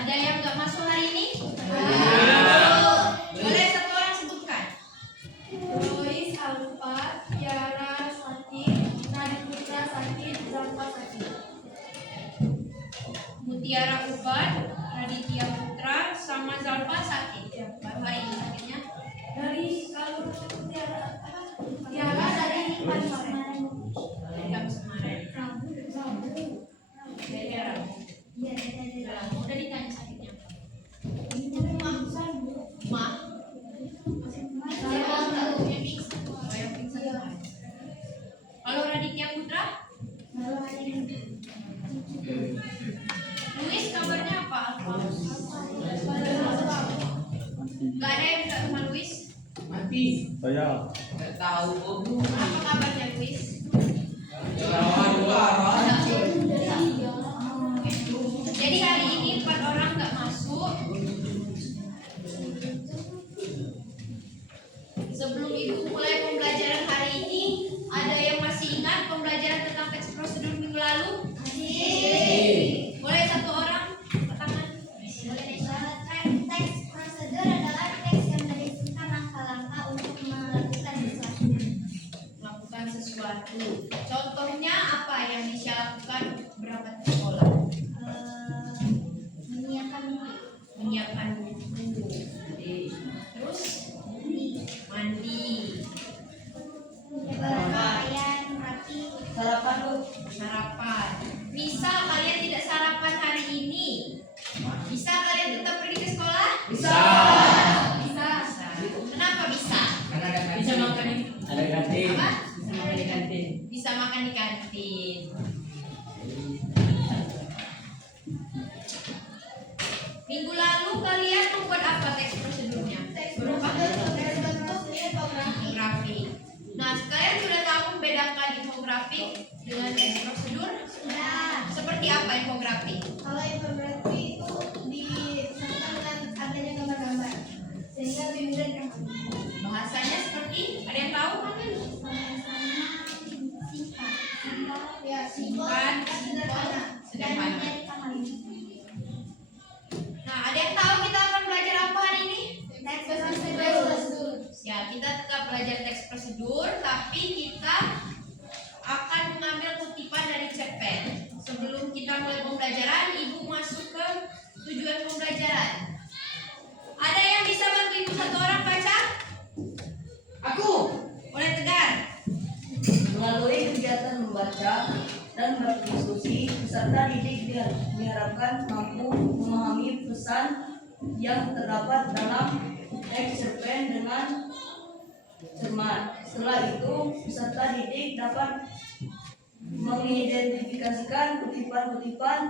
Ada yang nggak masuk hari ini? Boleh satu orang sebutkan. Rois Alfa, Tiara sakit, Nadi Putra sakit, Zalfa sakit. Mutiara Ubat, Raditya Putra, sama Zalfa sakit. Baru hari ini sakitnya. Dari kalau Tiara dari Palembang. Jam Semarang. Dari Rabu. Udah ditanya sakitnya. Ma. Yang pingsan. Kalau Raditya Putra? Luis kabarnya apa? Gak ada yang minta sama Luis? Mati. Saya. Nggak tahu. Apa kabarnya Luis? Jadi hari ini 4 orang nggak masuk. Sebelum Ibu mulai pembelajaran hari ini, ada yang masih ingat pembelajaran tentang teks prosedur minggu lalu? Boleh satu orang katakan? Teks prosedur adalah teks yang berisikan langkah-langkah untuk melakukan sesuatu. Contohnya apa yang bisa lakukan untuk berangkat ke sekolah? Menyiapkan buku. Terus mandi. Berpakaian rapi. Sarapan. Bisa kalian tidak sarapan hari ini? Bisa kalian tetap pergi ke sekolah? Bisa. Bisa. Kenapa bisa? Karena ada kantin. Bisa makan di Ada kantin. Apa? bisa makan di kantin. Bisa makan di kantin. Minggu lalu kalian membuat apa teks prosedurnya? Berupa infografik. Nah, kalian sudah tahu membedakan infografik dengan teks prosedur? Sudah. Seperti apa infografik? Kalau infografis itu disatukan dengan adanya gambar-gambar sehingga lebih mudah dipahami. Bahasanya seperti, ada yang tahu kan? Bahasanya singkat. Ya, Singkat, sederhana. Dan sederhana. mudah dipahami. Nah, ada yang tahu kita akan belajar apa hari ini? Teks prosedur. Ya, kita tetap belajar teks prosedur, tapi kita akan mengambil kutipan dari cerpen. Sebelum kita mulai pembelajaran, Ibu masuk ke tujuan pembelajaran. Ada yang bisa bantu Ibu satu orang baca? Aku Boleh Tegar? melalui kegiatan membaca dan berdiskusi, peserta didik diharapkan mampu memahami pesan yang terdapat dalam teks cerpen dengan cermat. Setelah itu, peserta didik dapat mengidentifikasikan kutipan-kutipan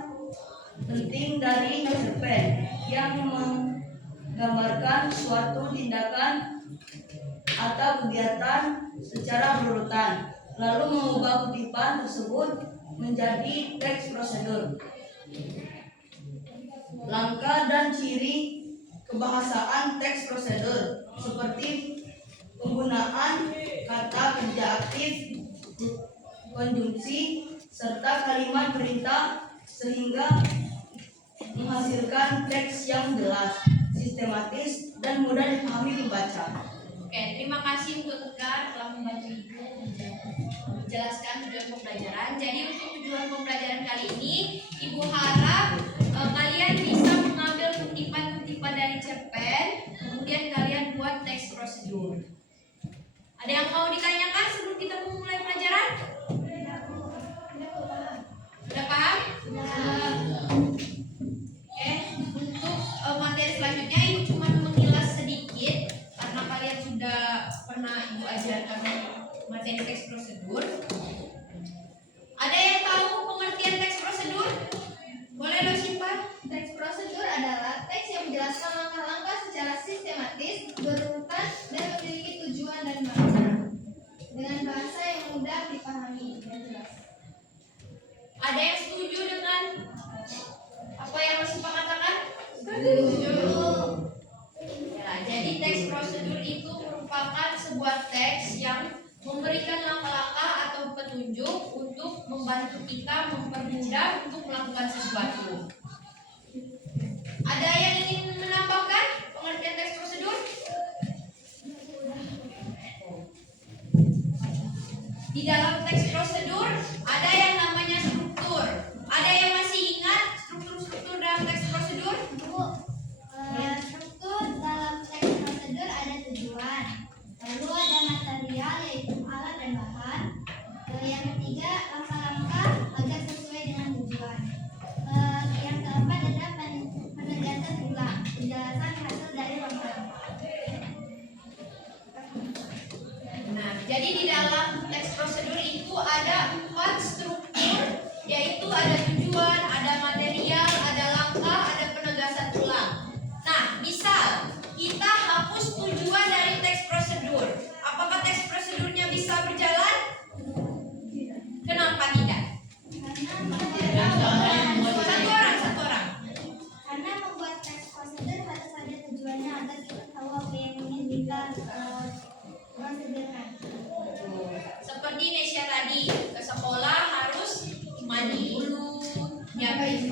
penting dari cerpen yang menggambarkan suatu tindakan atau kegiatan secara berurutan, lalu mengubah kutipan tersebut menjadi teks prosedur. Langkah dan ciri kebahasaan teks prosedur seperti penggunaan kata kerja aktif, konjungsi, serta kalimat perintah sehingga menghasilkan teks yang jelas, sistematis, dan mudah dipahami pembaca. Oke, terima kasih untuk Tegar telah membantu Ibu menjelaskan tujuan pembelajaran. Jadi untuk tujuan pembelajaran kali ini, Ibu harap kalian bisa mengambil kutipan-kutipan dari cerpen, kemudian kalian buat teks prosedur. Ada yang mau ditanyakan sebelum kita memulai pelajaran? Sudah paham? Oke, untuk materi selanjutnya Ibu cuma mengilas sedikit karena kalian sudah pernah Ibu ajarkan materi teks prosedur. Ada yang tahu pengertian teks prosedur? Boleh lo simpan? Teks prosedur adalah teks yang menjelaskan langkah-langkah secara sistematis, berurutan, dan memiliki tujuan dan makna dengan bahasa yang mudah dipahami dan jelas. Ada yang setuju dengan apa yang lo simpan katakan? Setuju. Ya, jadi teks prosedur itu merupakan sebuah teks yang memberikan langkah-langkah atau petunjuk untuk membantu kita mempermudah untuk melakukan sesuatu. di dalam teks prosedur ada yang namanya struktur. Ada yang masih ingat struktur-struktur dalam teks prosedur? Struktur dalam teks prosedur ada tujuan, lalu ada material yaitu alat dan bahan. Yang ketiga langkah-langkah agar sesuai dengan tujuan. Yang keempat ada penegasan ulang, penjelasan hasil dari langkah-langkah. Nah, jadi di dalam teks prosedur itu ada 4 struktur, yaitu ada tujuan, ada material, ada langkah, ada penegasan ulang. Nah, misal kita hapus tujuan dari teks prosedur, apakah teks prosedurnya bisa berjalan? Kenapa tidak? Satu orang. Karena membuat teks prosedur harus ada tujuannya agar kita tahu apa yang ingin kita prosedurkan. Seperti Nesya tadi, ke sekolah harus mandi dulu, nyiapin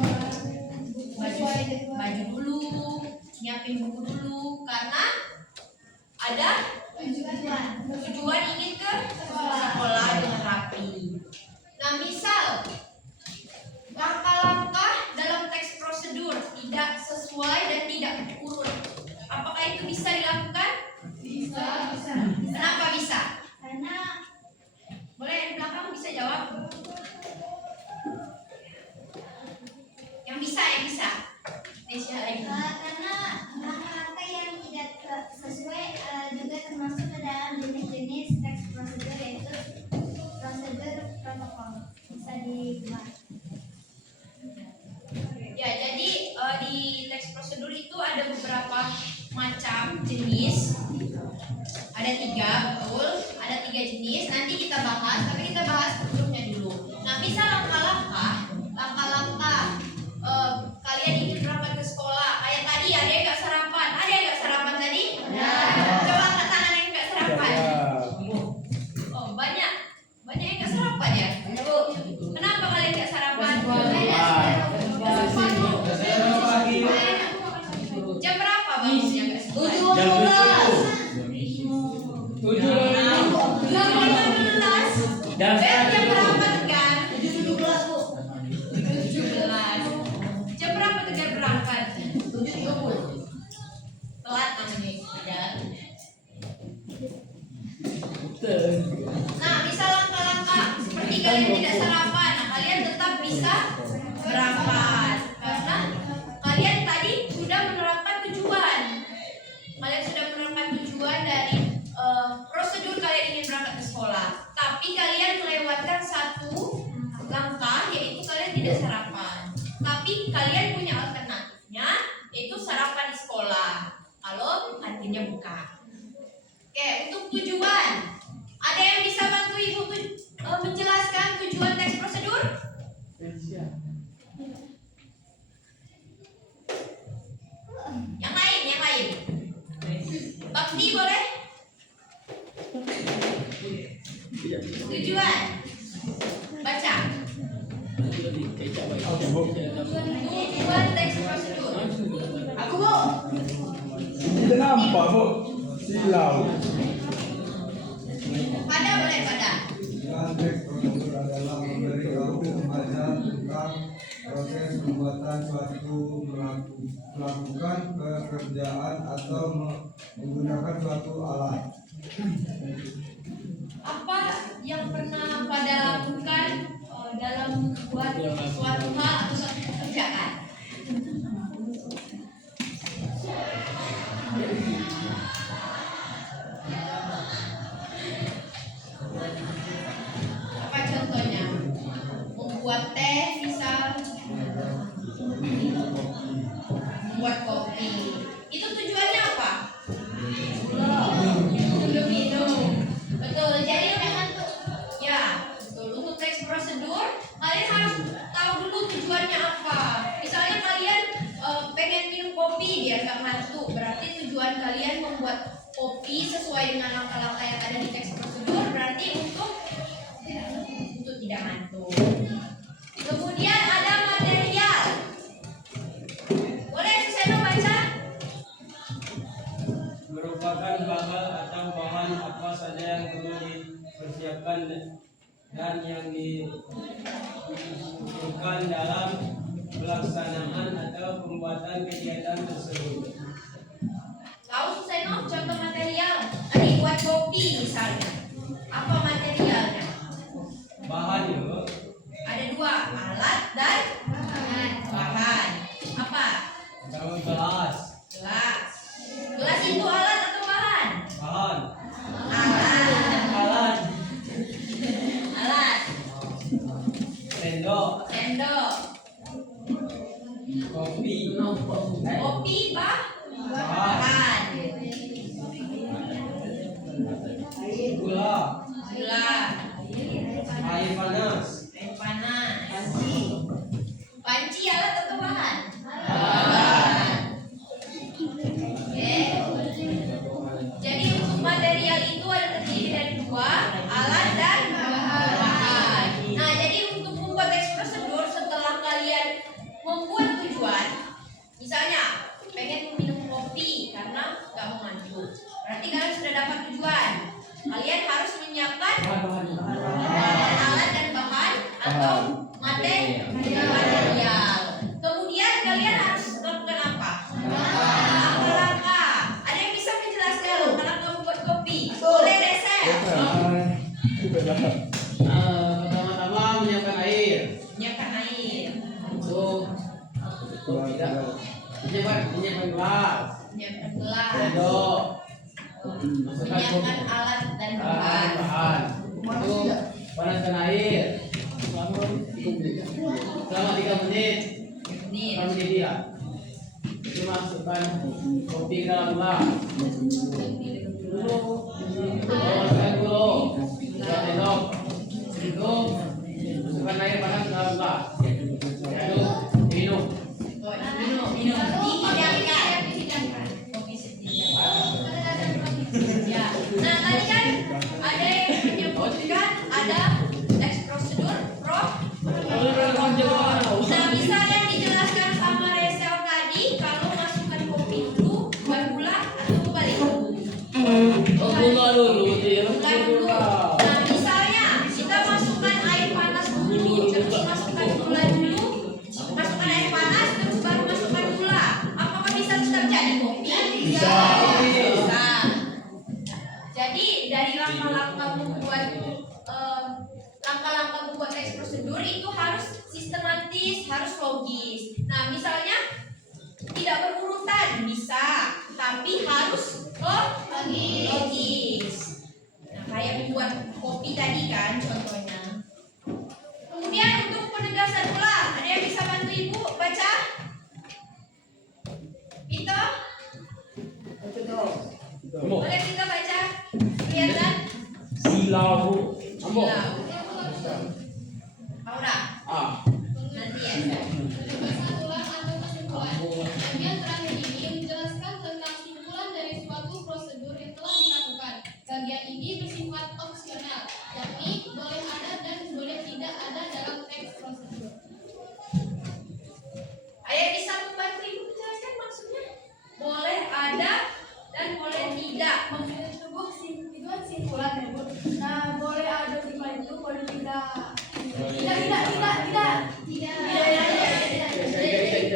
baju dulu, nyiapin buku dulu, karena ada tujuan ingin ke sekolah dengan rapi. Nah, misal langkah-langkah dalam teks prosedur tidak sesuai dan tidak urut, apakah itu bisa dilakukan? Bisa. Kenapa bisa? Karena Boleh yang di belakang bisa jawab? Yang bisa. Nesya lagi. karena langkah-langkah yang tidak sesuai juga termasuk ke dalam jenis-jenis teks prosedur yaitu prosedur protokol bisa dibuat. Ya, jadi di teks prosedur itu ada beberapa macam jenis. Ada 3, betul. Ada 3 jenis. Nanti kita bahas, tapi kita bahas strukturnya dulu. Nah, misal langkah-langkah kalian ingin berangkat ke sekolah. Kayak tadi, ada yang nggak sarapan? Ada yang nggak sarapan tadi? Coba angkat tangan yang nggak sarapan. Oh, banyak yang nggak sarapan ya? Kenapa kalian nggak sarapan? Jam berapa bangunnya nggak sekolah? Jam 7. Jam 15. Jam Jam berapa tegar? 17 Bu. 17. Jam berapa tegar berangkat? 7.30. Telat namanya tegar. Nah, bisa langkah-langkah seperti kalian tidak sarapan, nah kalian tetap bisa berangkat karena kalian tadi sudah menerapkan tujuan. Kalian sudah menerapkan tujuan dari prosedur kalian ingin berangkat ke sekolah. Tapi kalian melewatkan satu langkah, yaitu kalian tidak sarapan. Tapi kalian punya alternatifnya, yaitu sarapan di sekolah kalau kantinnya buka. Oke, untuk tujuan, ada yang bisa bantu ibu menjelaskan tujuan teks prosedur? Yang lain. Bakti boleh? Tujuan, baca. Tujuan teks prosedur. Aku Bu. Tidak nampak, Bu. Silau. Pada boleh pada. Tujuan teks prosedur adalah memberitahu pembaca tentang proses pembuatan melakukan pekerjaan atau menggunakan suatu alat. Apa yang pernah pada lakukan dalam membuat suatu hal atau suatu pekerjaan? Apa contohnya? Membuat teh misal, membuat kopi. Itu tujuannya apa? Untuk minum. Betul. Jadi ya, betul. Untuk teks prosedur, kalian harus tahu dulu tujuannya apa. Misalnya kalian pengen minum kopi biar gak ngantuk, berarti tujuan kalian membuat kopi sesuai dengan langkah-langkah yang ada di teks prosedur, berarti untuk tidak ngantuk. Kemudian ada material. Boleh Suseno baca? Merupakan bahan atau bahan apa saja yang perlu dipersiapkan dan yang dibutuhkan dalam pelaksanaan atau pembuatan kegiatan tersebut. Lalu Susenov contoh material. Tadi buat kopi misalnya. Apa materialnya? Bahan yuk. Ada dua, alat dan bahan. Apa? Daun gelas. Gelas. Gelas itu alat atau bahan? Bahan. Alat. Alat. Alat. Sendok. Sendok. Kopi. Kopi, Pak. Bahan. Gula. Gula. Air panas. Air panas. Panci alat atau bahan? Oke. Jadi untuk material itu ada terdiri dari dua, alat dan bahan. Nah, jadi untuk membuat teks prosedur setelah kalian membuat tujuan, misalnya pengen minum kopi karena nggak mau maju, berarti kalian sudah dapat tujuan. Kalian harus menyiapkan alat dan bahan atau material. Kemudian kalian harus melakukan apa? Langkah-langkah. Ada yang bisa menjelaskan langkah-langkah membuat kopi? Boleh Desem. Pertama-tama menyiapkan air. Menyiapkan air, Untuk menyiapkan gelas. menyiapkan gelas, Sendok. Masukkan menyiapkan alat dan bahan. bahan. Itu panaskan air selama 3 menit. Ini Ya. Itu masukkan kopi ke dalam gelas. Masukkan dulu 2 sendok. Itu masukkan air panas ke dalam gelas. Lalu minum. minum dihidangkan. Kopi sedang. Ya. Nah, tadi kan ada yang menyebutkan ada teks prosedur Nah, bisa yang dijelaskan sama Resel tadi kalau masukkan kopi dulu, gula atau balik? Gula dulu, Gula dulu. Nah, misalnya kita masukkan air panas dulu, terus masukkan gula dulu, masukkan air panas, terus baru masukkan gula. Apakah bisa tetap jadi kopi? Bisa. Bisa. Jadi dari langkah-langkah membuat teks prosedur itu harus sistematis, harus logis. Nah, misalnya tidak berurutan bisa, tapi harus logis. Nah, kayak membuat kopi tadi kan contohnya. Kemudian untuk penegasan ulang, ada yang bisa bantu Ibu baca? Vito? Boleh kita baca? Kelihatan? Silau. Silau. Aura, Ah. nanti ya. Penegasan ulang atau kesimpulan. Bagian terakhir ini menjelaskan tentang simpulan dari suatu prosedur yang telah dilakukan. Bagian ini bersifat opsional, yakni boleh ada dan boleh tidak ada dalam teks prosedur. Ayah bisa membantu Ibu menjelaskan maksudnya? Boleh ada dan boleh tidak. Itu kan simpulan ya, Bu. Nah, boleh ada simpulan itu, boleh tidak. Tidak.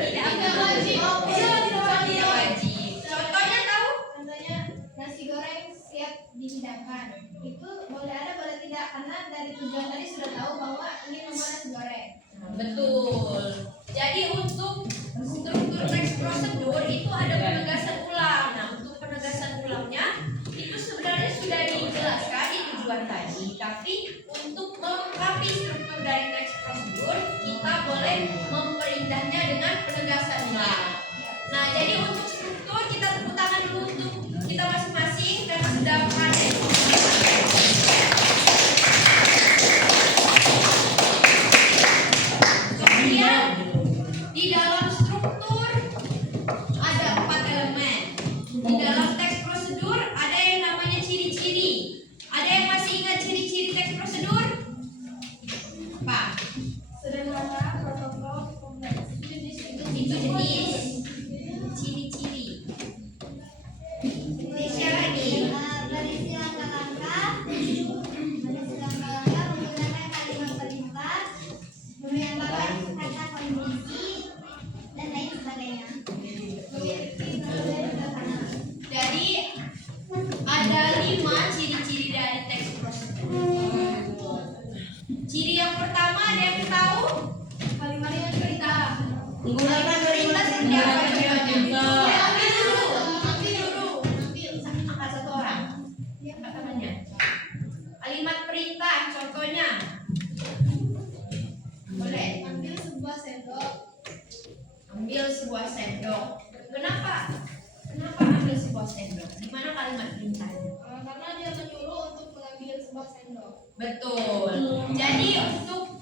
Tidak wajib. Tidak wajib. Contohnya tahu? Contohnya nasi goreng siap dihidangkan. Itu boleh ada boleh tidak karena dari tujuan tadi sudah tahu bahwa ini membuat nasi goreng. Betul. Jadi untuk struktur teks prosedur itu ada penegasan ulang. Nah, untuk penegasan ulangnya itu sebenarnya sudah dijelaskan di tujuan tadi, tapi untuk melengkapi struktur dari teks prosedur kita boleh memperindahnya dengan penegasan ulang. Nah, jadi untuk struktur kita tepuk tangan dulu untuk kita masing-masing karena sudah panen. Kemudian di dalam 5 ciri-ciri dari teks prosedur. Ciri yang pertama ada yang tahu? Kalimat yang cerita. Kalimat perintah seperti apa contohnya? Ambil dulu. Angkat satu orang. Angkat tangannya. Kalimat perintah contohnya. Boleh. Ambil sebuah sendok. Ambil sebuah sendok. Kenapa? Kenapa ambil sebuah sendok? Gimana kalimat perintahnya? Karena dia menyuruh untuk mengambil sebuah sendok. Betul. Jadi untuk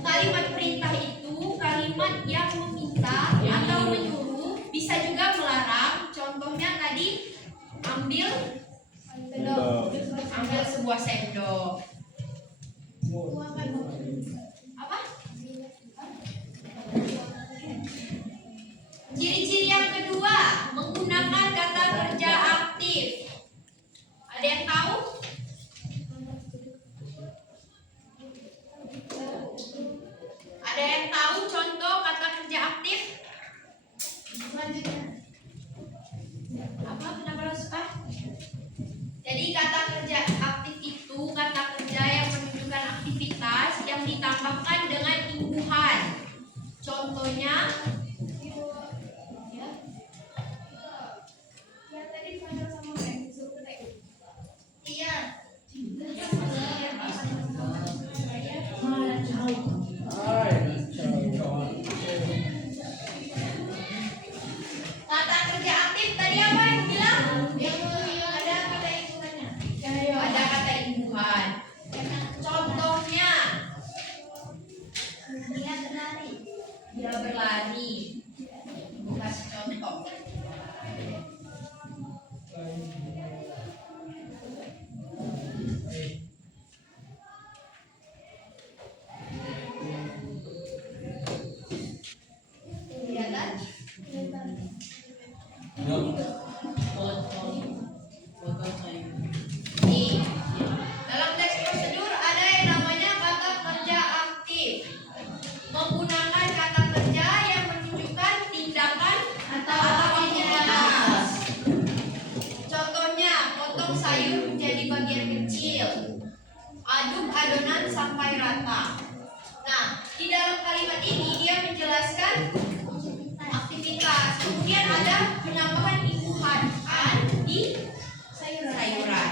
kalimat perintah itu kalimat yang meminta atau menyuruh, bisa juga melarang. Contohnya tadi ambil Sendok. ambil sebuah sendok. Apa? Ciri-ciri yang kedua, menggunakan kata kerja aktif. Ada yang tahu? Ada yang tahu contoh kata kerja aktif? Selanjutnya. Apa? Kenapa lo suka? Jadi kata kerja aktif itu kata kerja yang menunjukkan aktivitas yang ditambahkan dengan imbuhan. Contohnya, Ya tadi dipanggil sama Mek, disuruh ketik. iya. Kata kerja aktif tadi apa yang bilang? Ada kata imbuhannya. Ada kata imbuhan. Contohnya, Dia berlari. dia berlari. Kasih contoh. Kelihatan? Nih, dalam teks prosedur ada yang namanya kata kerja aktif. Menggunakan kata kerja yang menunjukkan tindakan atau aktivitas. Contohnya, potong sayur menjadi bagian kecil. Aduk adonan sampai rata. Nah, di dalam kalimat ini dia menjelaskan aktivitas. Kemudian ada penambahan imbuhan di sayuran.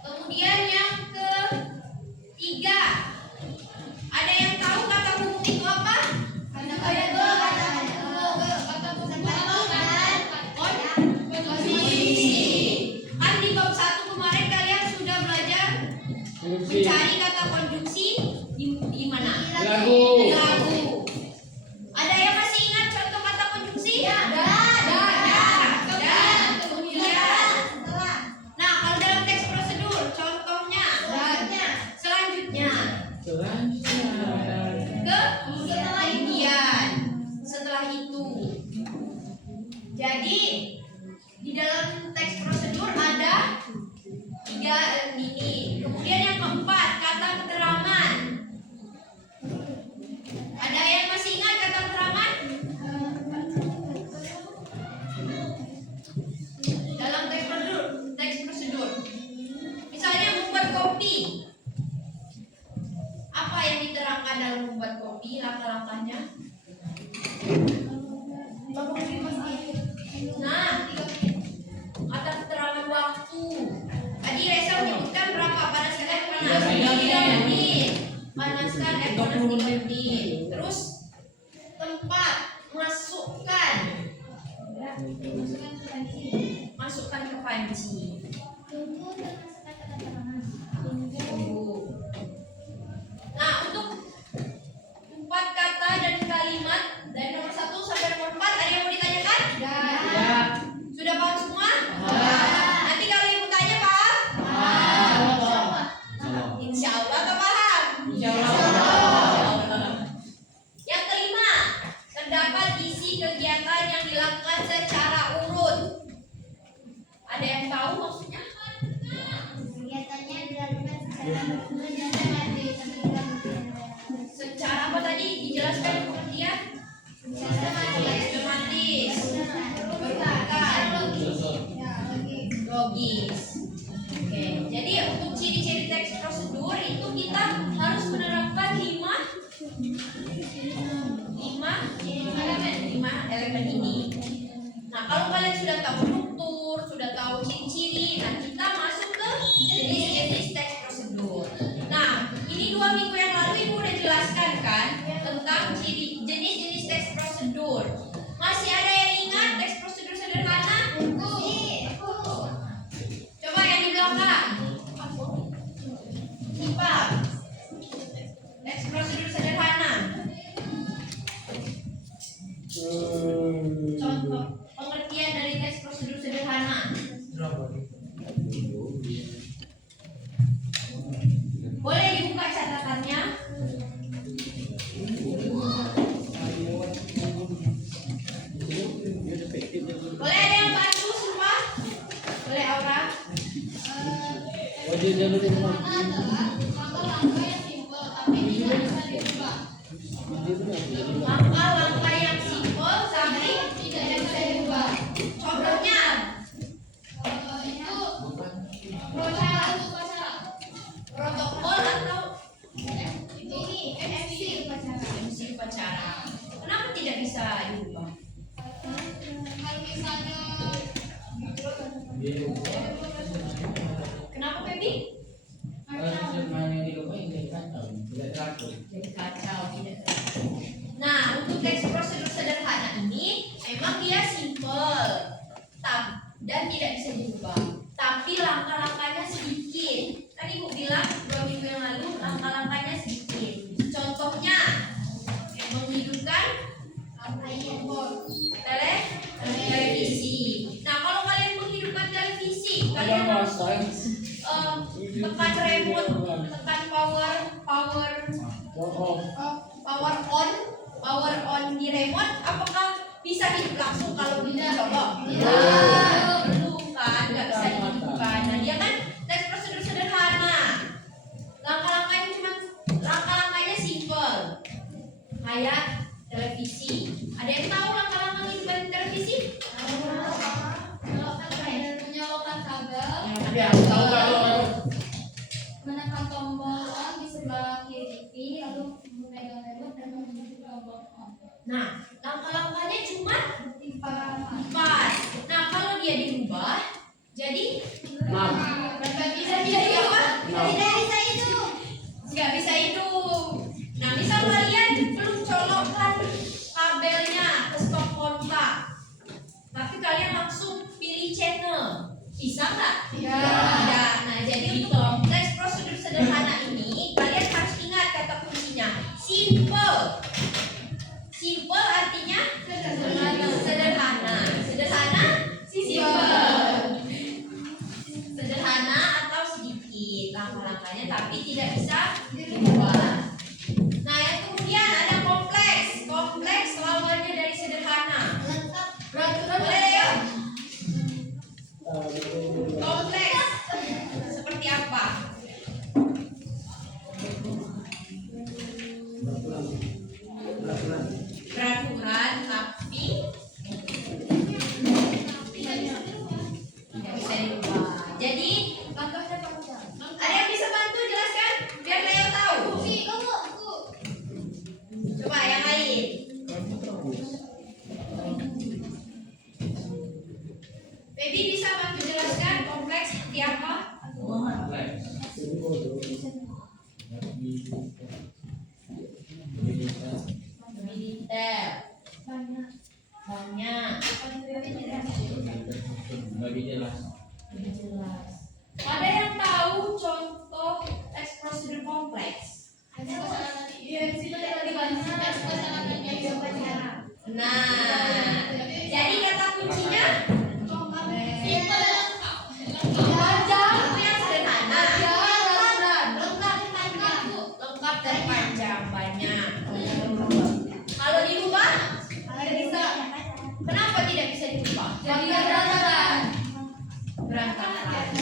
Kemudian yang ketiga, ada yang tahu kata pungut itu apa? Konjungsi. Kan di bab 1 kemarin kalian sudah belajar mencari kata konjungsi di mana? Lagu. Di lagu. Ada yang masih ingat contoh kata konjungsi? Kemudian. Nah, kalau dalam teks prosedur, contohnya. Selanjutnya. Kemudian. Setelah itu. Jadi, di dalam teks prosedur ada 3 ini. Kemudian yang keempat, kata keterangan. Ada yang masih ingat kata keterangan? Dalam teks prosedur. Misalnya membuat kopi. Apa yang diterangkan dalam membuat kopi? Langkah-langkahnya. Nah, kata keterangan waktu. Tadi Reza menyebutkan berapa? Panaskan air panas 3 menit. Panaskan air panas 3 menit. Terus tempat, masukkan ke panci. Tunggu dan masukkan kata keterangan. Nah, untuk 4 kata dan kalimat dari nomor 1 sampai nomor 4 ada yang mau ditanyakan? Sudah paham semua? Nanti kalau ibu tanya paham? Insya Allah tak paham. Yang kelima, terdapat isi kegiatan yang dilakukan secara urut. Ada yang tahu maksudnya? kronologis. Oke, jadi untuk ciri-ciri teks prosedur itu kita harus menerapkan 5 elemen ini. Nah, kalau kalian sudah tahu struktur, sudah tahu ciri-ciri, nah kita masuk ke jenis-jenis teks prosedur. Nah, ini 2 minggu yang lalu Ibu udah jelaskan kan tentang ciri jenis-jenis teks prosedur. Masih ada yang ingat teks prosedur sederhana? Coba yang di belakang. Cepat. Teks prosedur sederhana. Contoh pengertian dari teks prosedur sederhana. Boleh dibuka catatannya? Boleh ada yang bantu semua? Boleh Aura? Sederhana adalah langkah-langkah yang simpel tapi tidak bisa dirubah. Langkah-langkah yang simpel tapi Tidak bisa dirubah. contohnya Itu upacara untuk upacara. protokol atau Ini MC upacara. MC upacara. Kenapa tidak bisa diubah? Kalau misalnya Kenapa Baby? Jadi kacau tidak. Nah, untuk teks prosedur sederhana ini memang dia simple dan tidak bisa diubah. Tapi langkah-langkahnya sedikit. Kan Ibu bilang 2 minggu yang lalu langkah-langkahnya sedikit. Contohnya menghidupkan televisi. Nah, kalau kalian menghidupkan televisi, kalian tekan remote, tekan power on di remote, apakah bisa hidup langsung kalau tidak coba? Belum kan, nggak bisa dihidupkan. Nah, dia kan teks prosedur sederhana. Langkah-langkahnya simple. Kayak televisi. Ada yang tahu langkah-langkah menghidupkan televisi? menyalakan kabel, menekan tombol on di sebelah kiri TV, lalu memegang remote dan menghidupkan tombol on. Nah, langkah-langkahnya cuma 4. 4. Nah, kalau dia dirubah jadi Bisa apa? Tidak bisa itu. Nggak bisa hidup. Nah, misal kalian belum colokkan kabelnya ke stop kontak, tapi kalian langsung pilih channel, bisa nggak? Tidak. Nah, jadi untuk teks prosedur sederhana ini kalian harus ingat kata kuncinya simple. Simple artinya sederhana. Simple. Sederhana atau sedikit langkah-langkahnya, tapi tidak bisa diubah. Nah, yang kemudian ada kompleks. Kompleks lawannya dari sederhana. Boleh ya? Kompleks seperti apa? Berat-berat tapi tidak bisa diubah. Jadi ada yang bisa bantu jelaskan biar Leo tahu. Coba yang lain. Baby bisa bantu jelaskan kompleks seperti apa? Militer. Banyak. Lebih jelas. Ada yang tahu contoh teks prosedur kompleks? Nah, jadi kata kuncinya panjang itu yang sederhana, lengkap dan panjang banyak. Kalau dirubah, kenapa tidak bisa dirubah? Berantakan.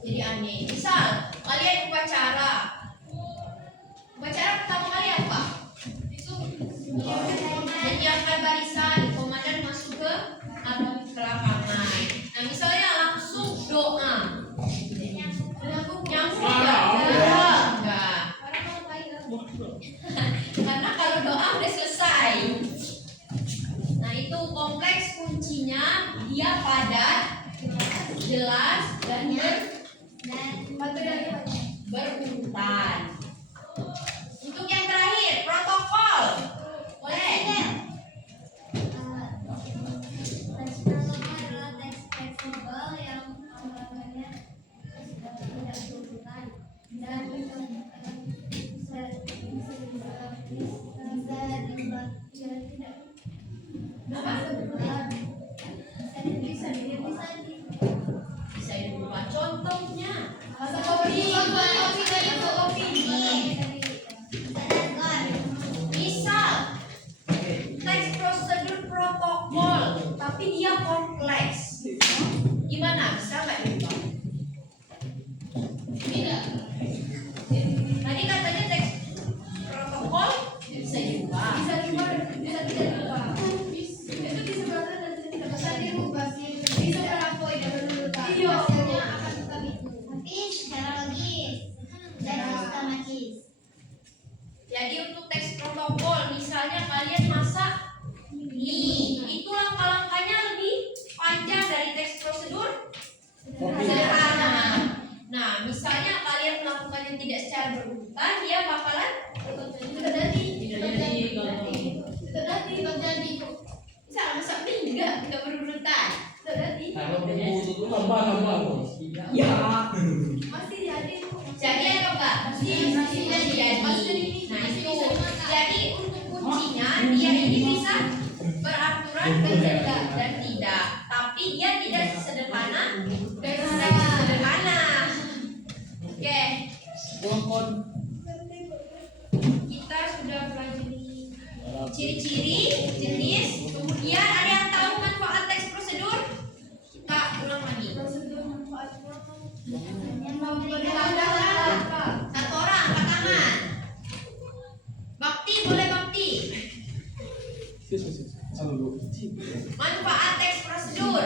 Jadi aneh. Misal kalian upacara pertama kali apa? Menyiapkan barisan, komandan masuk ke lapangan. Nah, misalnya langsung dia padat, jelas, dan berurutan. Untuk yang terakhir, protokol. Boleh. Teks protokol adalah teks fleksibel yang anggarannya tidak berurutan dan bisa Bisa dibuat contohnya. Misal teks prosedur protokol, tapi dia kompleks. Gimana? Bisa nggak diubah? Tidak. Tadi katanya teks protokol bisa diubah. Bisa diubah, bisa tidak diubah. Itu bisa berarti dan tidak bisa dirubah sih. Bisa berlaku tidak berurutan. Iya. Hasilnya akan tetap itu. tapi secara logis dan sistematis. Jadi untuk teks protokol, misalnya kalian masak mie, itu langkah-langkahnya lebih panjang dari teks prosedur sederhana. Nah, misalnya kalian melakukannya tidak secara berurutan, dia bakalan Terjadi. terjadi. Bisa masak mie nggak berurutan. Terjadi. Kalau bumbu itu tambah. Ya. Masih jadi. Jadi apa enggak? Masih jadi. Nah, itu. Jadi untuk kuncinya dia ini bisa beraturan dan tidak. Tapi dia tidak sederhana dan sederhana. Oke. Kita sudah pelajari ciri-ciri, jenis, kemudian ada yang tahu manfaat teks prosedur? Kita ulang lagi. Prosedur manfaatnya Yang memberikan Satu orang angkat tangan. Bakti boleh bakti. Manfaat teks prosedur.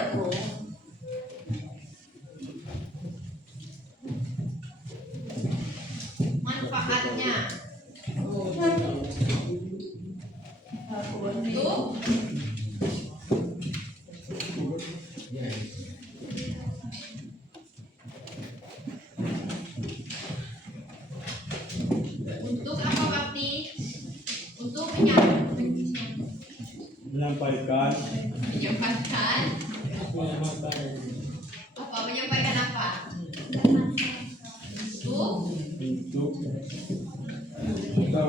Manfaatnya untuk untuk apa bakti? Untuk Menyampaikan. menyampaikan apa? Menyampaikan apa?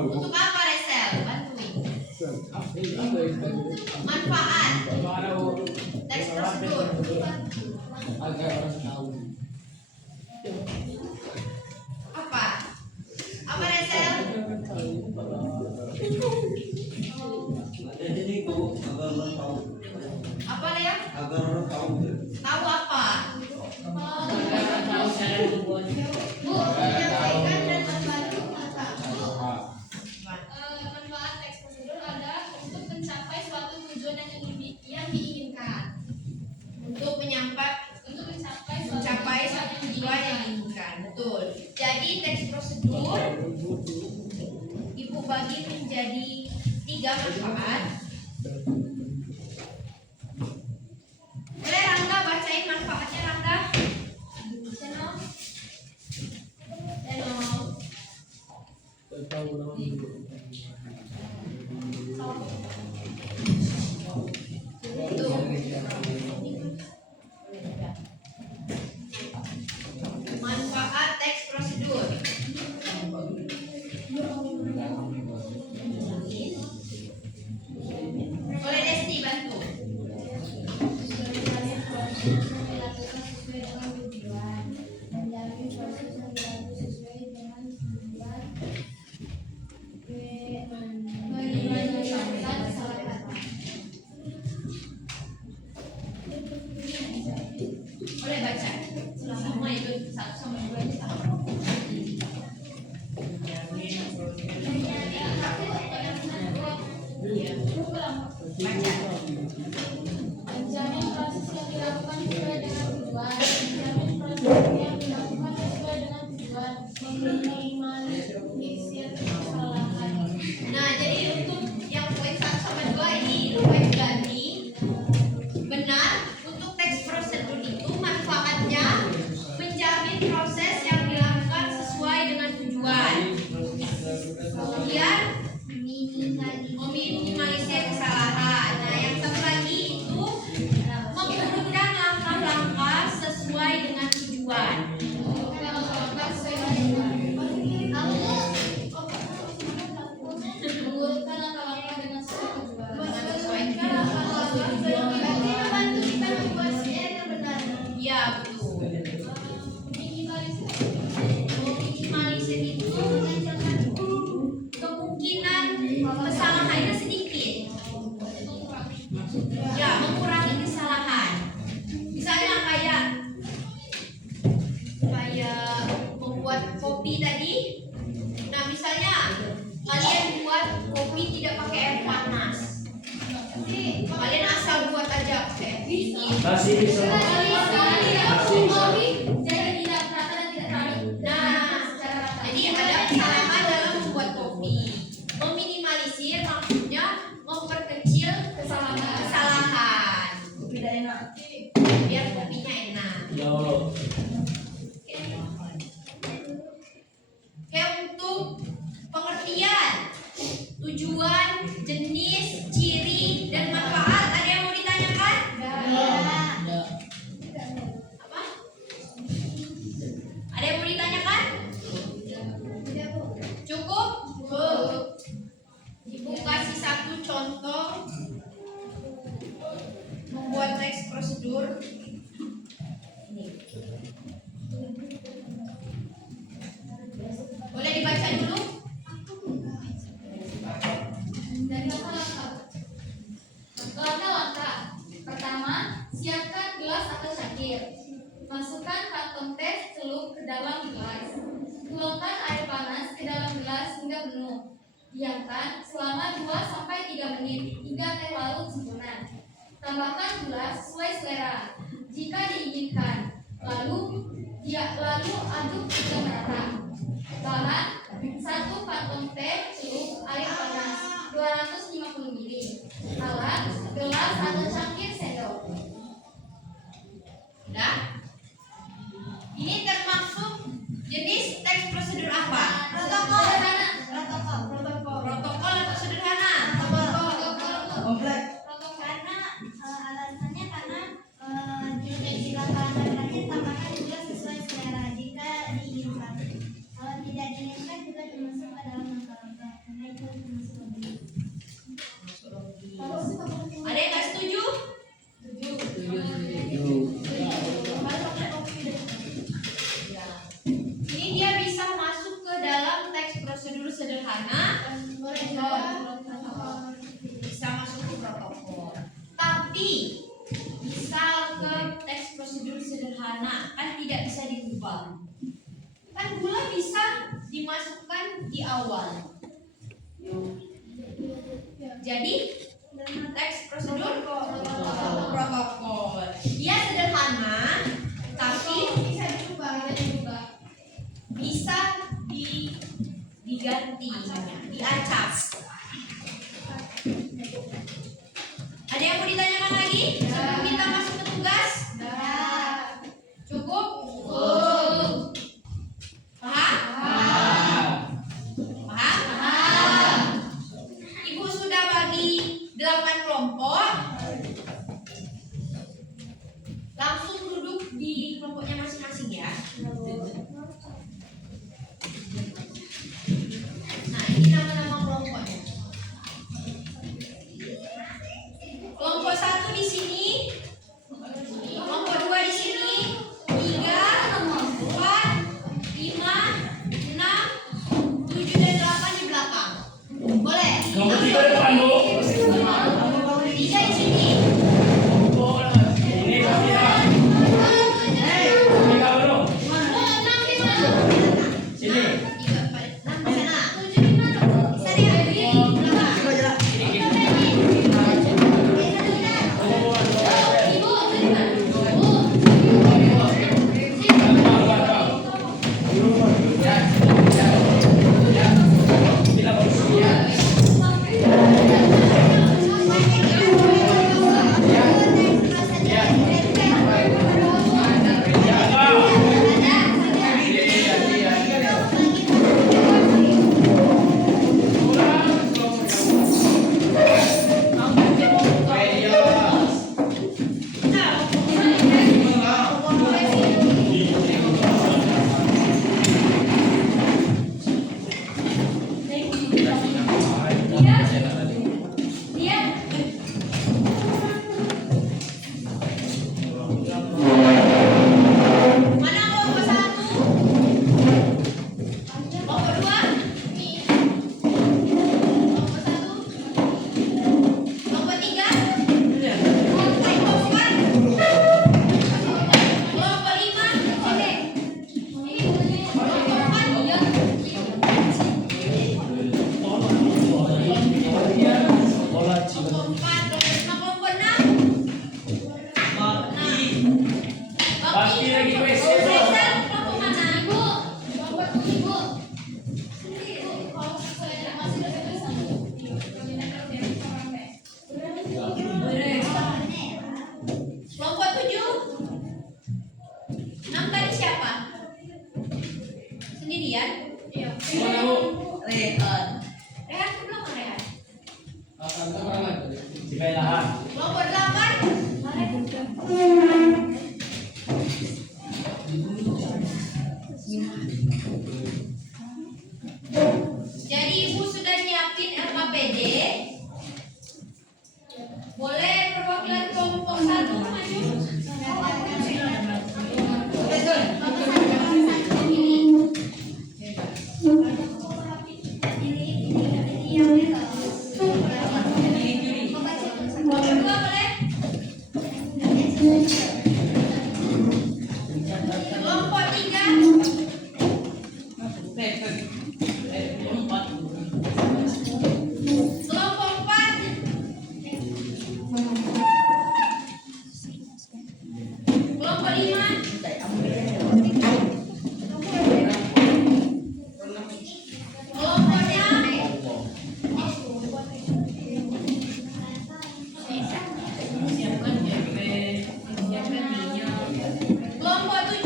Untuk apa Resel? Bantuin. Manfaat teks prosedur. Agar orang tahu. Apa? Apa Resel? Jadi ini kok agar orang tahu. Apa Lea? Agar orang tahu. Tahu apa? Agar tahu cara membuatnya. Bu, menyampaikan dan membantu mata. Bu, Apa? manfaat teks prosedur adalah untuk mencapai suatu tujuan yang diinginkan. Untuk mencapai suatu tujuan yang diinginkan. Betul. Jadi teks prosedur Ibu bagi menjadi 3 manfaat. Boleh Rangga bacain manfaatnya Rangga? Seno. Manfaat teks prosedur. Boleh Desti bantu. dilakukan sesuai dengan tujuan, menjalani proses yang dilakukan sesuai dengan tujuan, menyelesaikan salah kata. Boleh baca. Sama itu 1 sama 2 itu sama. Menjamin proses yang dilakukan sesuai dengan tujuan. Menjamin proses yang dilakukan sesuai dengan tujuan. Meminimalisir kesalahan. Nah, jadi untuk yang poin 1 sama 2 ini lupa diganti. Benar, untuk Masih bisa. Jadi tidak rata dan tidak kali. Nah, Secara rata. jadi ada kesalahan dalam membuat kopi. Meminimalisir maksudnya memperkecil kesalahan. Tidak enak. Biar kopinya enak. Yo. Oke, untuk pengertian, tujuan, jenis, ciri, dan manfaat. Ada yang mau ditanyakan? Apa? Ada yang mau ditanyakan? Cukup? Ibu kasih satu contoh membuat teks prosedur. Ini. Boleh dibaca dulu? Dari langkah-langkah. Langkah-langkah. Pertama, siapkan gelas atau cangkir. Masukkan kantong teh celup ke dalam gelas. Tuangkan air panas ke dalam gelas hingga penuh. Diamkan selama 2-3 menit hingga teh larut sempurna. Tambahkan gula sesuai selera jika diinginkan. Lalu aduk hingga merata. Bahan 1 kantong teh celup air panas 250 ml. Alat gelas atau cangkir sendok. Udah? Ini termasuk jenis teks prosedur apa? Sederhana. Protokol atau sederhana? Komplek. Karena alasannya karena di langkah-langkah terakhir tambahkan juga sesuai selera jika diinginkan. Kalau tidak diinginkan juga termasuk ke dalam langkah-langkah karena itu termasuk lebih. Ada yang nggak setuju? Ini dia bisa masuk ke dalam teks prosedur sederhana, bisa masuk ke protokol. Tapi bisa ke teks prosedur sederhana kan tidak bisa diubah. Kan gula bisa dimasukkan di awal. Jadi teks prosedur protokol. Dia sederhana, tapi bisa diganti, diacak. Ada yang mau ditanyakan lagi sebelum kita masuk ke tugas? Cukup? Paham? Paham? Ibu sudah bagi 8 kelompok. Langsung duduk di kelompoknya masing-masing ya. Nah, ini nama-nama kelompoknya. Kelompok 1 di sini, kelompok 2 di sini, 3, 4, 5, 6, 7 dan 8 di belakang. Boleh? Kelompok 3 depan, Bu. 3 di sini. Ini Kamila. Kamila bro. Sini. 3, 4, 6 di sana. 7 di mana? Bisa diambil di belakang. Mana kelompok 1? Kelompok 2? Kelompok 3? Kelompok 4? Kelompok 5? Kelompok 4? Kelompok 5? Kelompok 6? Ibay lahat. Kelompok 8. Jadi ibu sudah nyiapin LKPD. Boleh perwakilan kelompok 1 maju. Kelompok 2 boleh. Kelompok 3. Kelompok 4. Kelompok 5. Kelompok 6. Kelompok 7.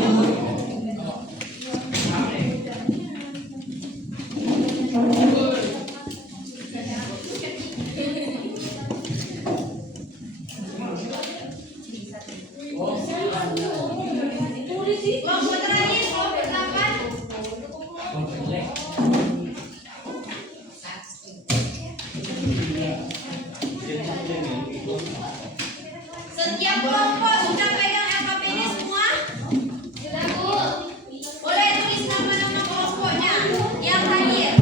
Kelompok terakhir, kelompok 8. Setiap kelompok sudah pegang LKPD semua? Sudah, Bu. Boleh tulis nama-nama kelompoknya yang hadir.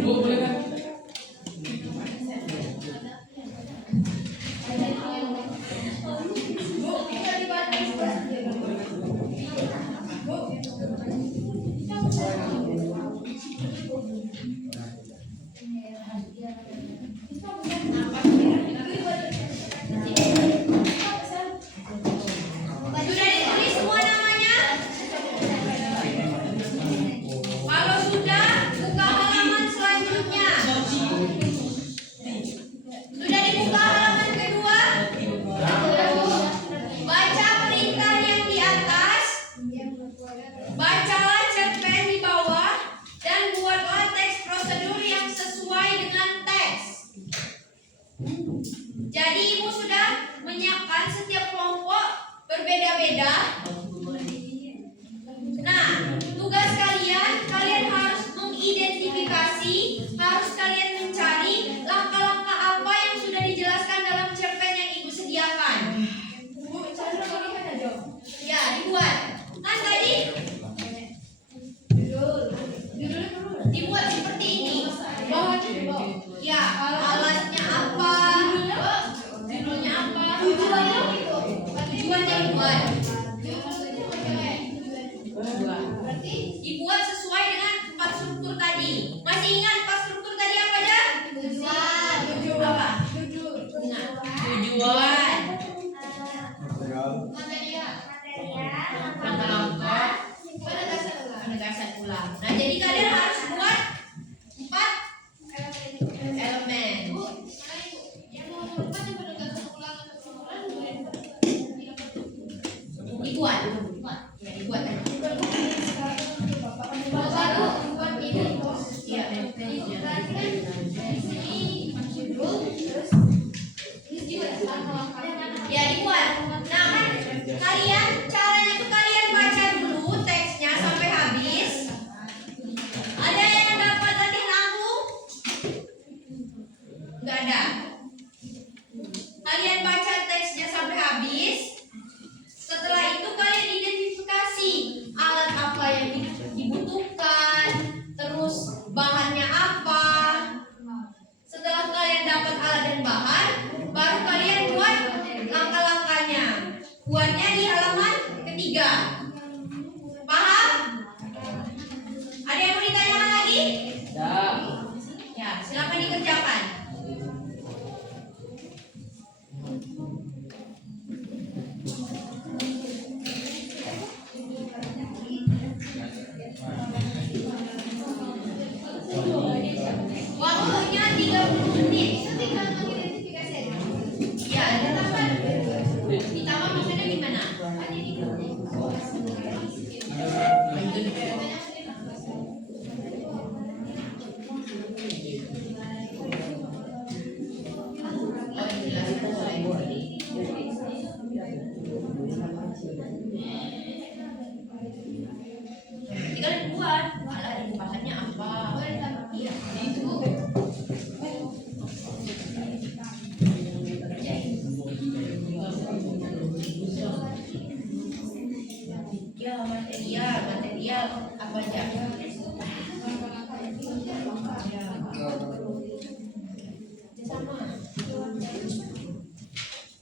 Bu, boleh kan? Sudah ditulis semua namanya? Kalau sudah, buka halaman selanjutnya. Sudah dibuka halaman kedua? Baca perintah yang di atas, bacalah cerpen di bawah, dan buatlah teks prosedur yang sesuai dengan teks. Jadi ibu sudah menyiapkan setiap kelompok berbeda-beda. Nah, tugas kalian harus mengidentifikasi, harus kalian mencari langkah-langkah apa yang sudah dijelaskan dalam cerpen yang ibu sediakan. Ya, dibuat. Kan tadi dibuat seperti ini. Ya, alatnya apa? Judulnya apa? Tujuannya dibuat. Dibuat sesuai dengan 4 struktur tadi. Masih ingat 4 struktur tadi apa aja? Apa? Tujuan. Langkah-langkah. Penegasan ulang. Nah, jadi kalian harus buat 4 elemen. Dibuat. Ya, dibuat aja. Iya, ya dibuat. Nah, kan kalian caranya tuh kalian baca dulu teksnya sampai habis. Ada yang dapat tadi langsung? Enggak ada. Kalian baca teksnya sampai habis. Setelah itu kalian identifikasi alat apa yang dibutuhkan, terus bahannya apa. Setelah kalian dapat alat dan bahan, baru kalian buat langkah-langkahnya. Buatnya di halaman ketiga. Paham? Ada yang mau ditanyakan lagi? Ya, silakan dikerjakan. Waktunya 30 menit. Ya, ditambah maksudnya gimana? Tinggal dibuat. Alah, ini bahannya apa? Iya, itu. Ya, material apa aja? Sama.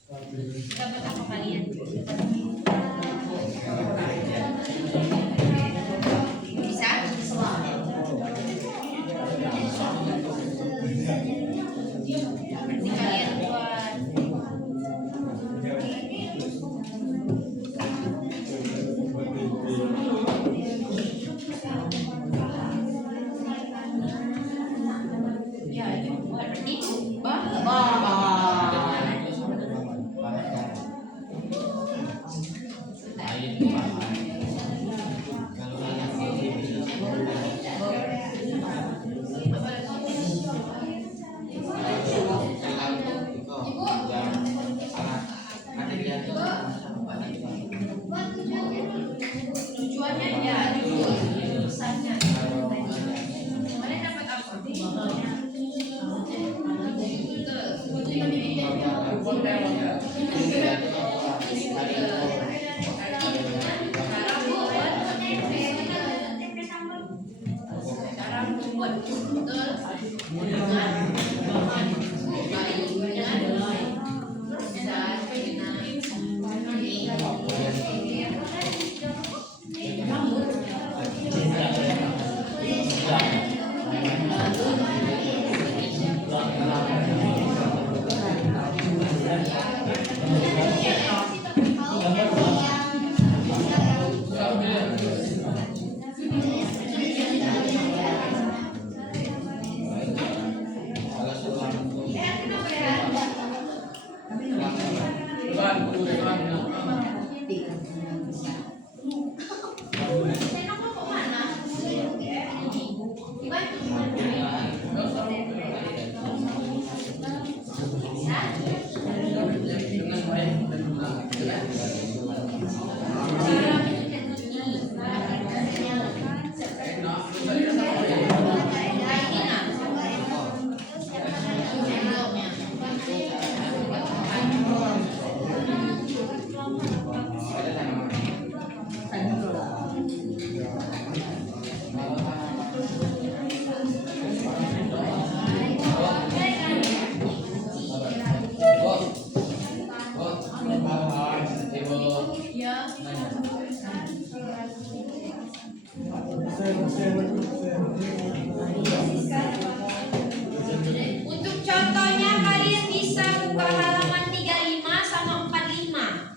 Dapat apa kalian? Bisa? Nanti kalian buat. Ya, itu buat berarti tujuannya ya jurusannya. Kemarin dapat apa? Cara membuat betul. Untuk contohnya kalian bisa buka halaman 35 sama 45.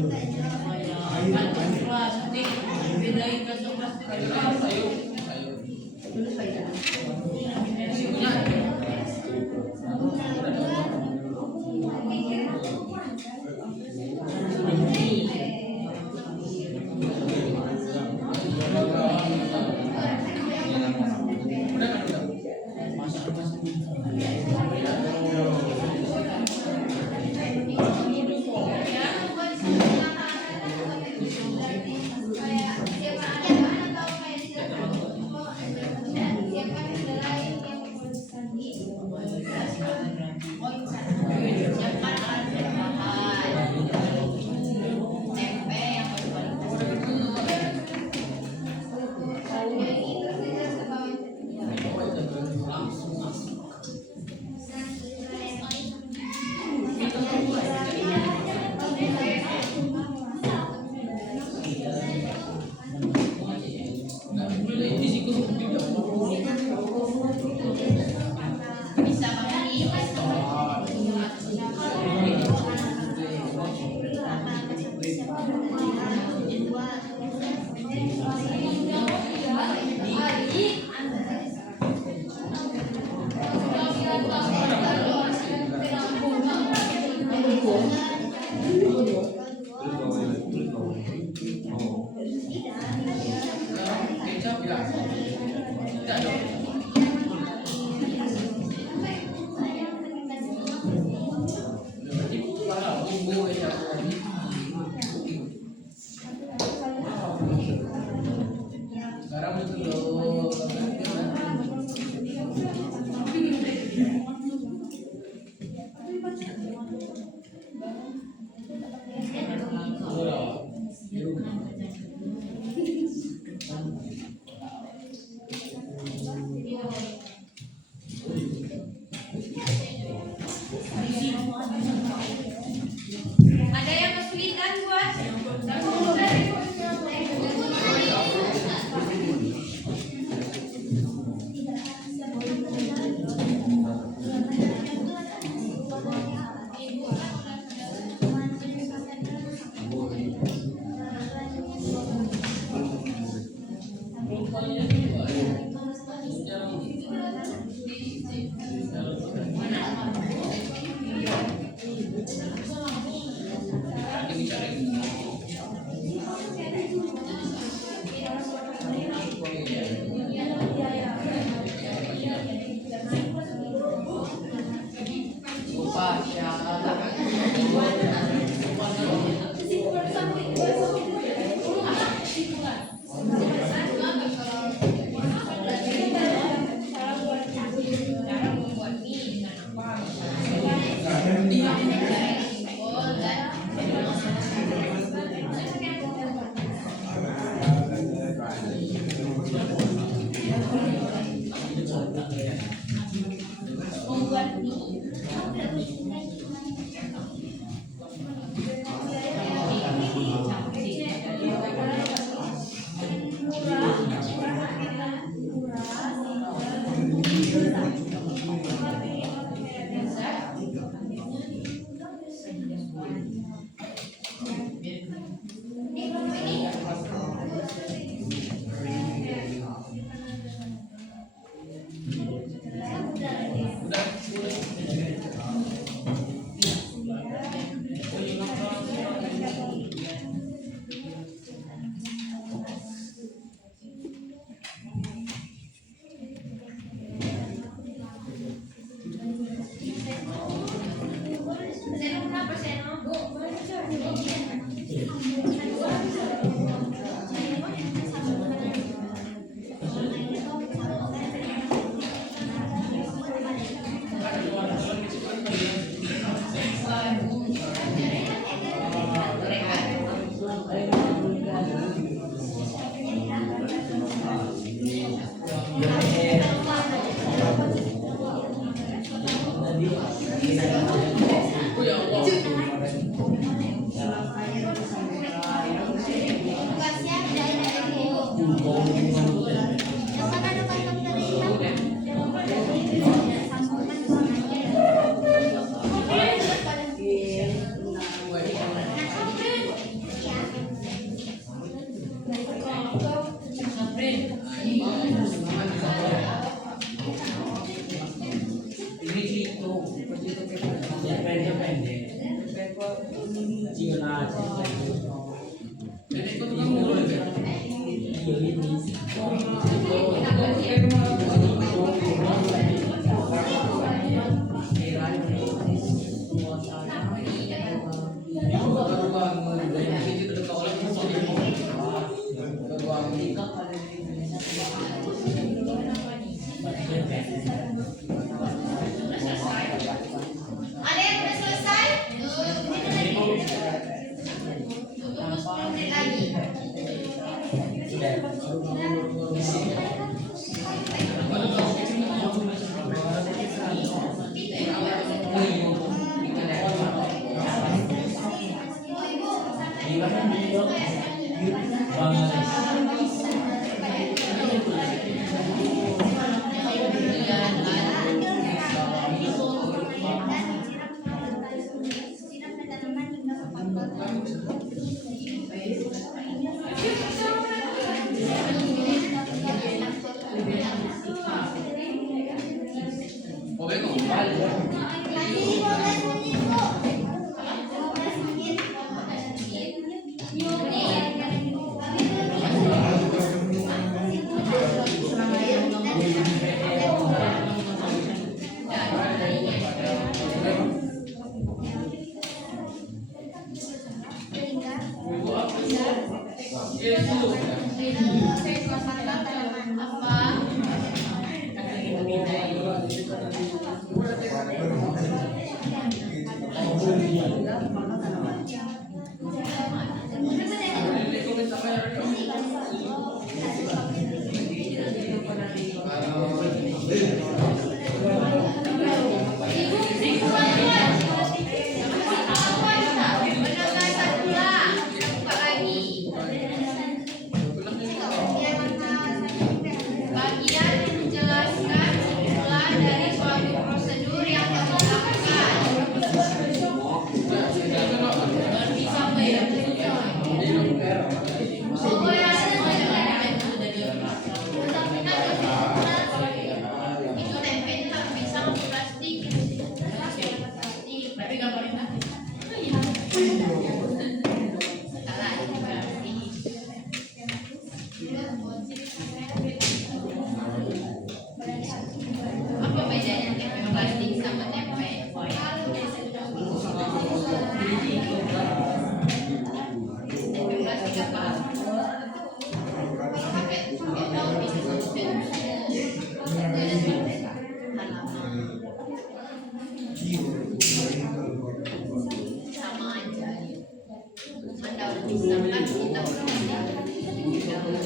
Siapkan alat bahan. Tempe yang bisa kami ada yang kesulitan buat Ada yang udah selesai? Tunggu 10 menit lagi. Bagian menjelaskan kesimpulan dari suatu prosedur yang kamu lakukan. Itu tempenya tak bisa untuk plastik. Tapi gambarin apa? Salah, ini berarti. Apa bedanya tempe plastik sama tempe foil? Tempe plastik apa? Pakai daun pisang sama aja. Cuman daun pisang kan kita kalau plastik tinggal beli.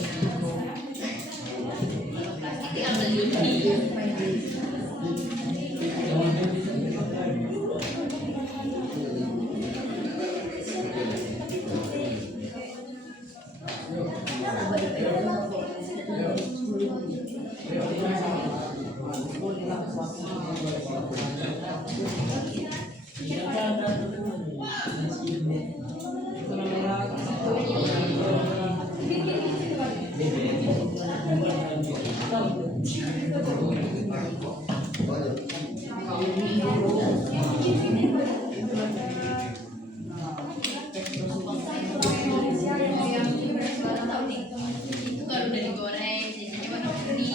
Itu kalau udah digoreng biasanya warna kuning.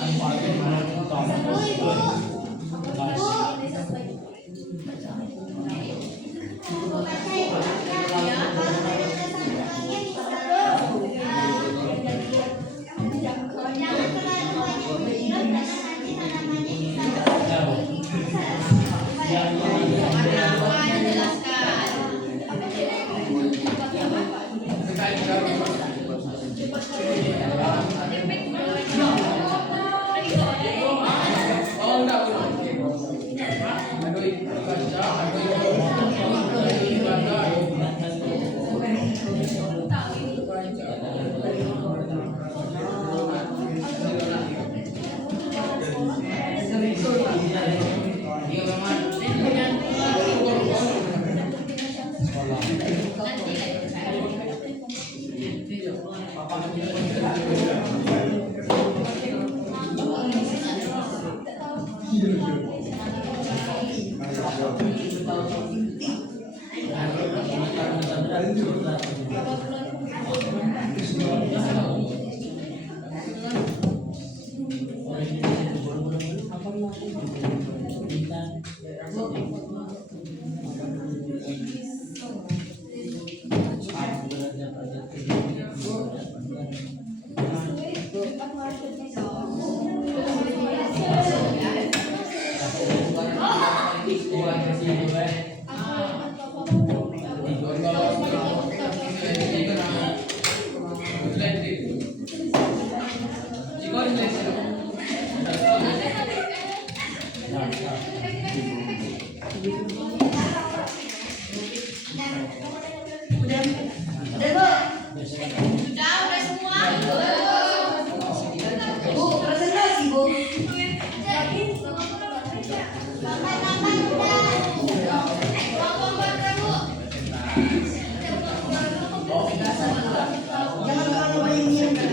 Jangan terlalu banyak minum kan.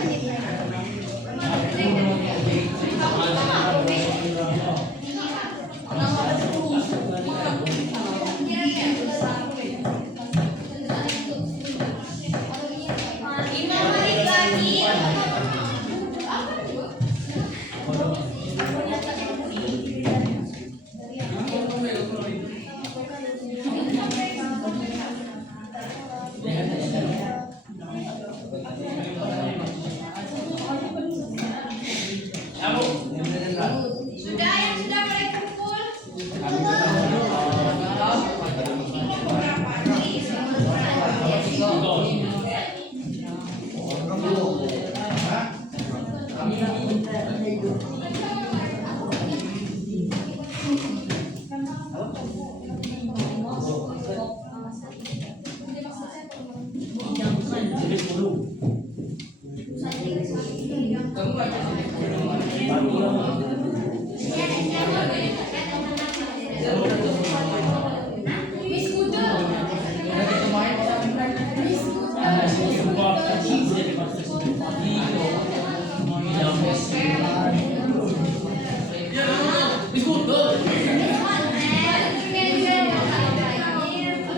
Lima menit lagi. Sudah yang sudah mulai kumpul.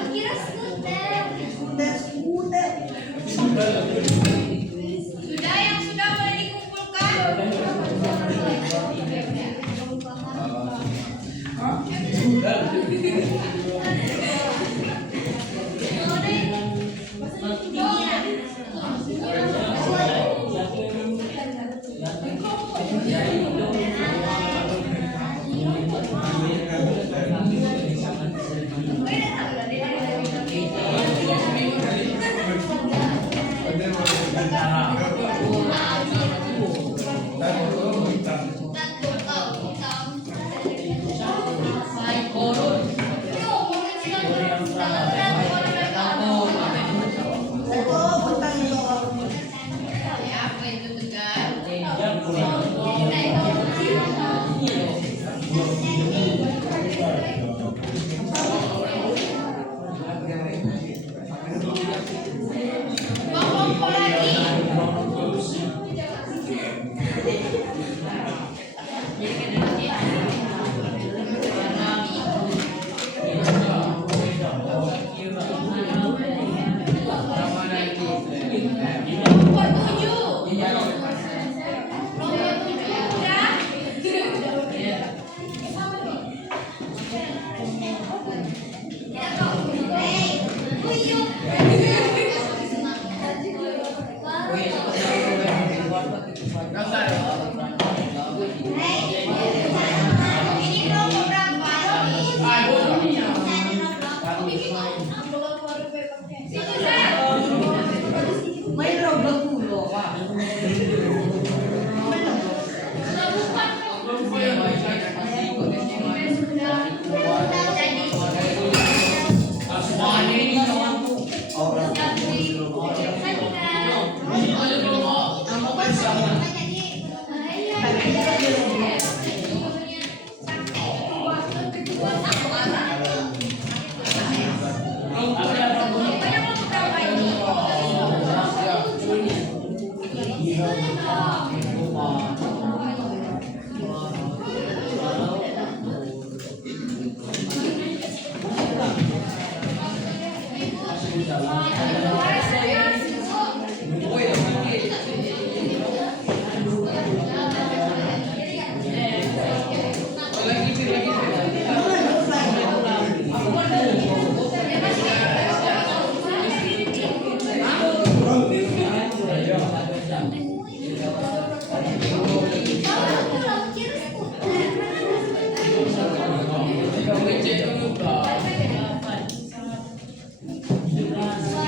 Kira skuter. Sudah yang sudah boleh dikumpulkan. Ya, apa itu tegar? Kelompok lagi. Kelompok 7. Kelompok 7 udah. Ini kelompok berapa? May robot dulu, Pak. Suara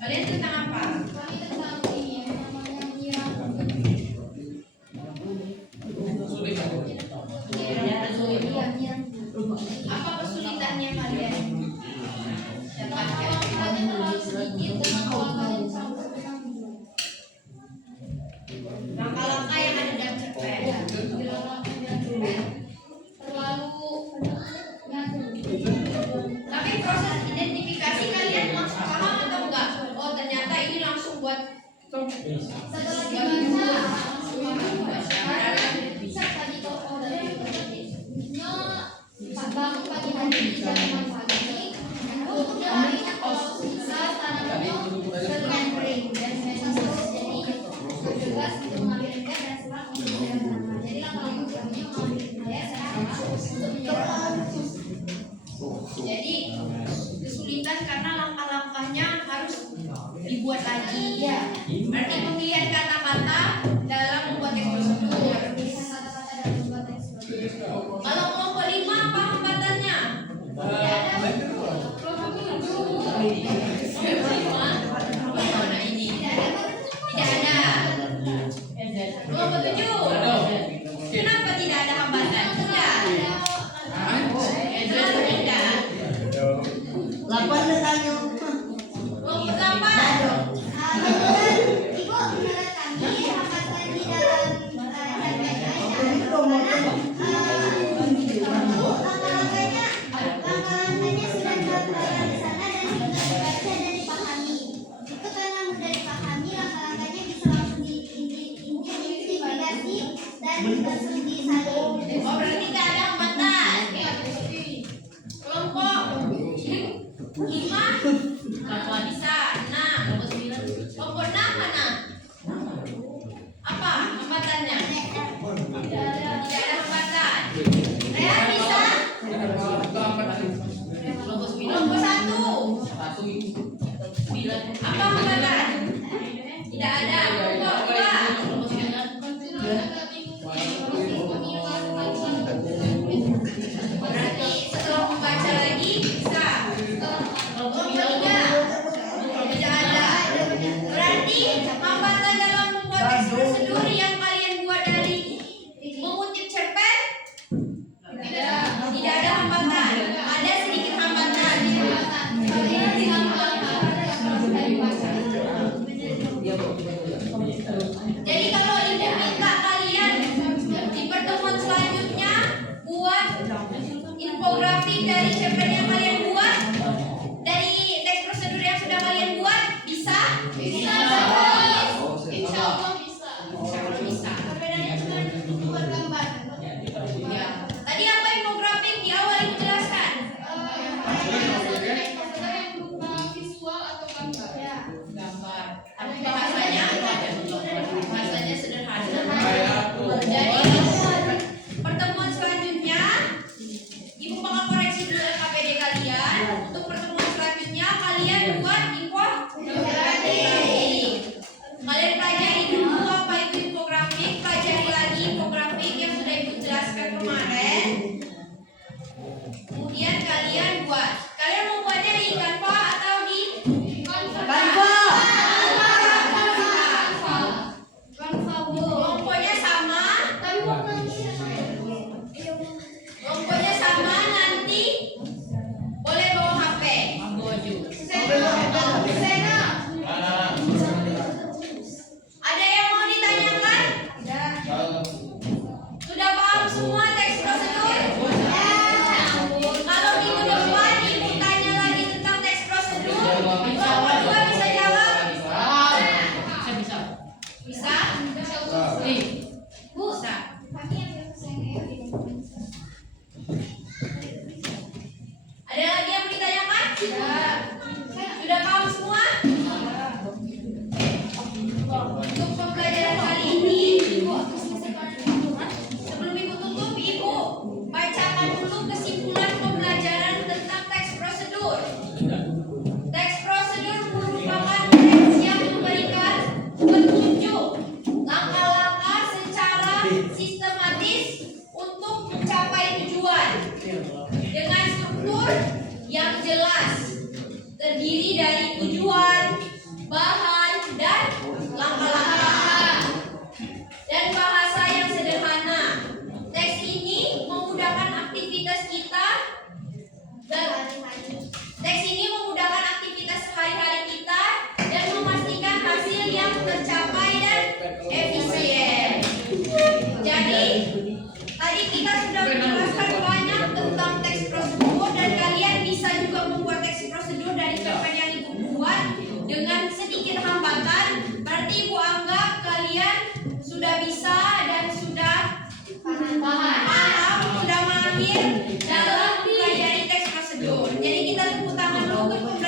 Kalian tentang apa? Kami tentang ini yang namanya menyiram. Apa kesulitannya kalian? Langkah-langkahnya terlalu sedikit dan langkah-langkahnya dicampur dengan tujuan. Langkah-langkah yang ada dalam cerpen. Terlalu nyatu. Tapi proses identifikasi kalian langsung paham atau enggak? Oh ternyata ini langsung buat Setelah dibaca, bisa tadi tokoh dari bangun pagi hari di jam 6 pagi. Untuk hari kalau bisa tanamnya dengan kering dan jadi bebas untuk mengambil air dan semak untuk menyiram. Jadi langkah-langkahnya mengambil air sama untuk menyiram. jadi kesulitan karena langkah-langkahnya harus dibuat lagi. Berarti pemilihan kata-kata dalam membuat teks prosedur. Pemilihan kata-kata dalam membuat teks prosedur. Kalau kelompok 5 apa hambatannya? Kelompok 7. Mana ini? Tidak ada. Kelompok 7. Kenapa tidak ada hambatan? Tidak. Kenapa tidak? 8 letanya. Kelompok 8. Ibu, menurut kami hambatan di dalam langkah-langkahnya sudah tertera di sana dan dibaca dan dipahami. Itu karena mudah dipahami, langkah-langkahnya bisa langsung diidentifikasi dan langsung disalin. Oh berarti tidak ada hambatan. Kelompok 5 apa bisa 6. Kelompok 6 mana? Apa hambatannya? Tidak ada hambatan. Rea bisa? Kelompok 1 apa hambatan? Tidak ada. Kelompok 2 berarti setelah membaca lagi bisa. Kelompok 3 tidak ada. Berarti hambatan dalam membuat teks prosedur yang kalian buat dari mengutip cerpen tidak ada hambatan. Ada sedikit hambatan. Jadi kalau ibu minta kalian di pertemuan selanjutnya buat infografik dari cerpen yang kalian buat, dari teks prosedur yang sudah kalian buat, bisa? Insya Allah bisa. Bisa. Perbedaannya cuma buat gambar. Ya. Tadi apa infografik di awal ibu jelaskan? yang berupa visual atau gambar. Gambar. Tapi bahasanya sederhana. Jadi pertemuan selanjutnya ibu bakal koreksi dulu LKPD kalian. Untuk pertemuan selanjutnya kalian buat infografik. Kalian pelajari dulu apa itu infografik, pelajari lagi infografik yang sudah ibu jelaskan kemarin. Kemudian kalian buat. Kalian mau buatnya di Canva atau di kelompoknya sama. Kelompoknya sama nanti boleh bawa HP. Ada yang mau ditanyakan? Sudah paham semua teks prosedur? Kalau minggu depan ibu tanya lagi tentang teks prosedur, kelompok 2 bisa jawab? Bisa? Bisa. Ada lagi yang mau ditanyakan? Sudah paham semua? Untuk pembelajaran kali ini, sebelum ibu tutup, ibu bacakan dulu kesimpulan pembelajaran tentang teks prosedur. Teks prosedur merupakan teks yang memberikan petunjuk langkah-langkah secara sistematis untuk mencapai tujuan dengan struktur yang jelas terdiri dari tujuan, bahan, dan langkah-langkah. Dan bahasa yang sederhana. Teks ini memudahkan aktivitas kita dan teks ini memudahkan aktivitas sehari-hari kita dan memastikan hasil yang tercapai dan efisien. Jadi, tadi kita sudah menjelaskan banyak tentang teks prosedur dan kalian bisa juga membuat teks prosedur dari cerpen yang Ibu buat dengan sedikit hambatan. Berarti Ibu anggap kalian sudah bisa dan sudah paham, sudah mahir dalam mempelajari teks prosedur. Jadi kita tepuk tangan dulu